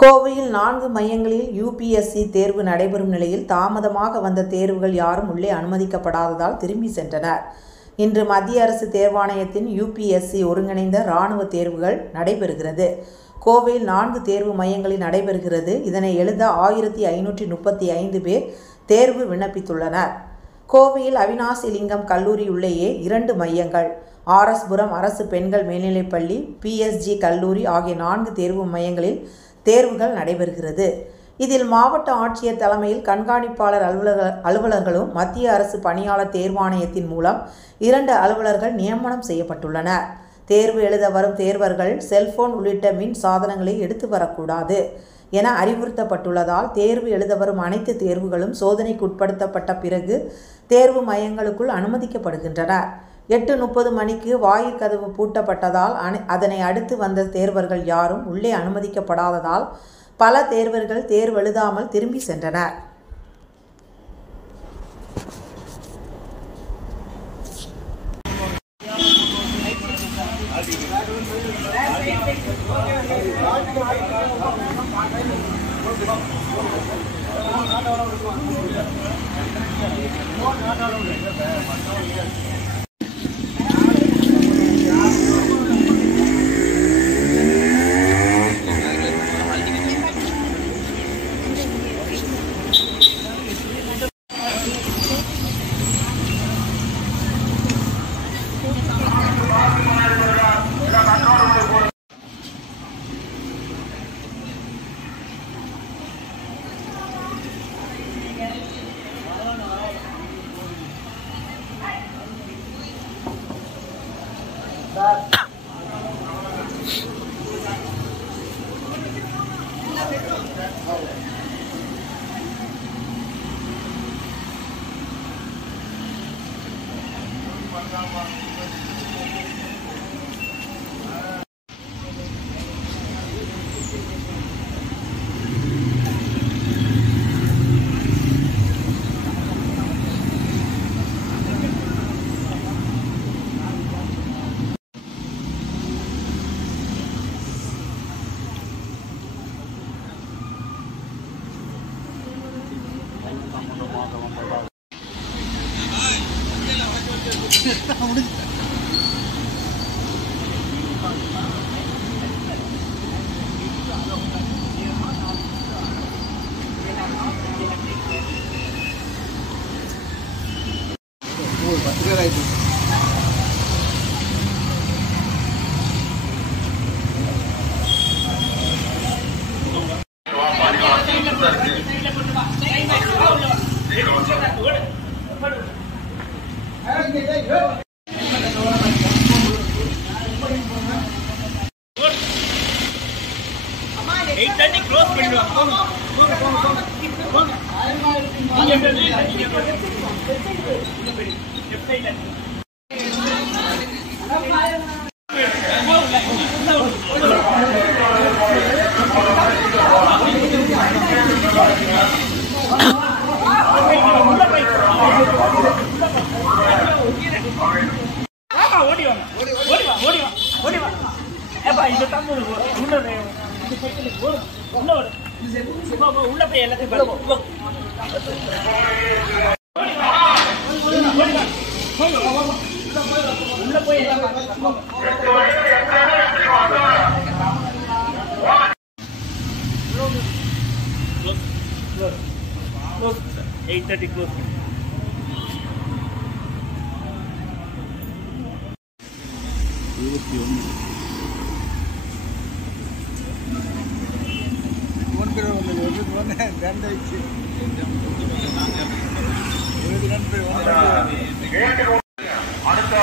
கோவையில் 4 மையங்களில் யுபிஎஸ்சி தேர்வு நடைபெறும் நிலையில் தாமதமாக வந்த தேர்வுகள் யாரும் உள்ளே அனுமதிக்கப்படாததால் திரும்பி சென்றனர். இன்று மத்திய அரசு தேர்வாணையத்தின் யுபிஎஸ்சி ஒருங்கிணைந்த இராணுவ தேர்வுகள் நடைபெறுகிறது. கோவையில் 4 தேர்வு மையங்களில் நடைபெறுகிறது. இதனை எழுத 1535 பேர் தேர்வு விண்ணப்பித்துள்ளனர். கோவையில் அவினாசி லிங்கம் கல்லூரி உள்ளேயே 2 மையங்கள், ஆர்எஸ்புரம் அரசு பெண்கள் மேல்நிலைப்பள்ளி, பிஎஸ்ஜி கல்லூரி ஆகிய 4 தேர்வு மையங்களில் தேர்வுகள் நடைபெறுகிறது. இதில் மாவட்ட ஆட்சியர் தலைமையில் கண்காணிப்பாளர் அலுவலர்களும் மத்திய அரசு பணியாளர் தேர்வாணையத்தின் மூலம் 2 அலுவலர்கள் நியமனம் செய்யப்பட்டுள்ளனர். தேர்வு எழுத வரும் தேர்வர்கள் செல்போன் உள்ளிட்ட மின் சாதனங்களை எடுத்து வரக்கூடாது என அறிவுறுத்தப்பட்டுள்ளதால் தேர்வு எழுத வரும் அனைத்து தேர்வுகளும் சோதனைக்கு உட்படுத்தப்பட்ட பிறகு தேர்வு மையங்களுக்குள் அனுமதிக்கப்படுகின்றனர். 8:30 மணிக்கு வாயிற்கதவு பூட்டப்பட்டதால் அதனை அடுத்து வந்த தேர்வர்கள் யாரும் உள்ளே அனுமதிக்கப்படாததால் பல தேர்வர்கள் தேர்வு எழுதாமல் திரும்பி சென்றனர். அடுத்த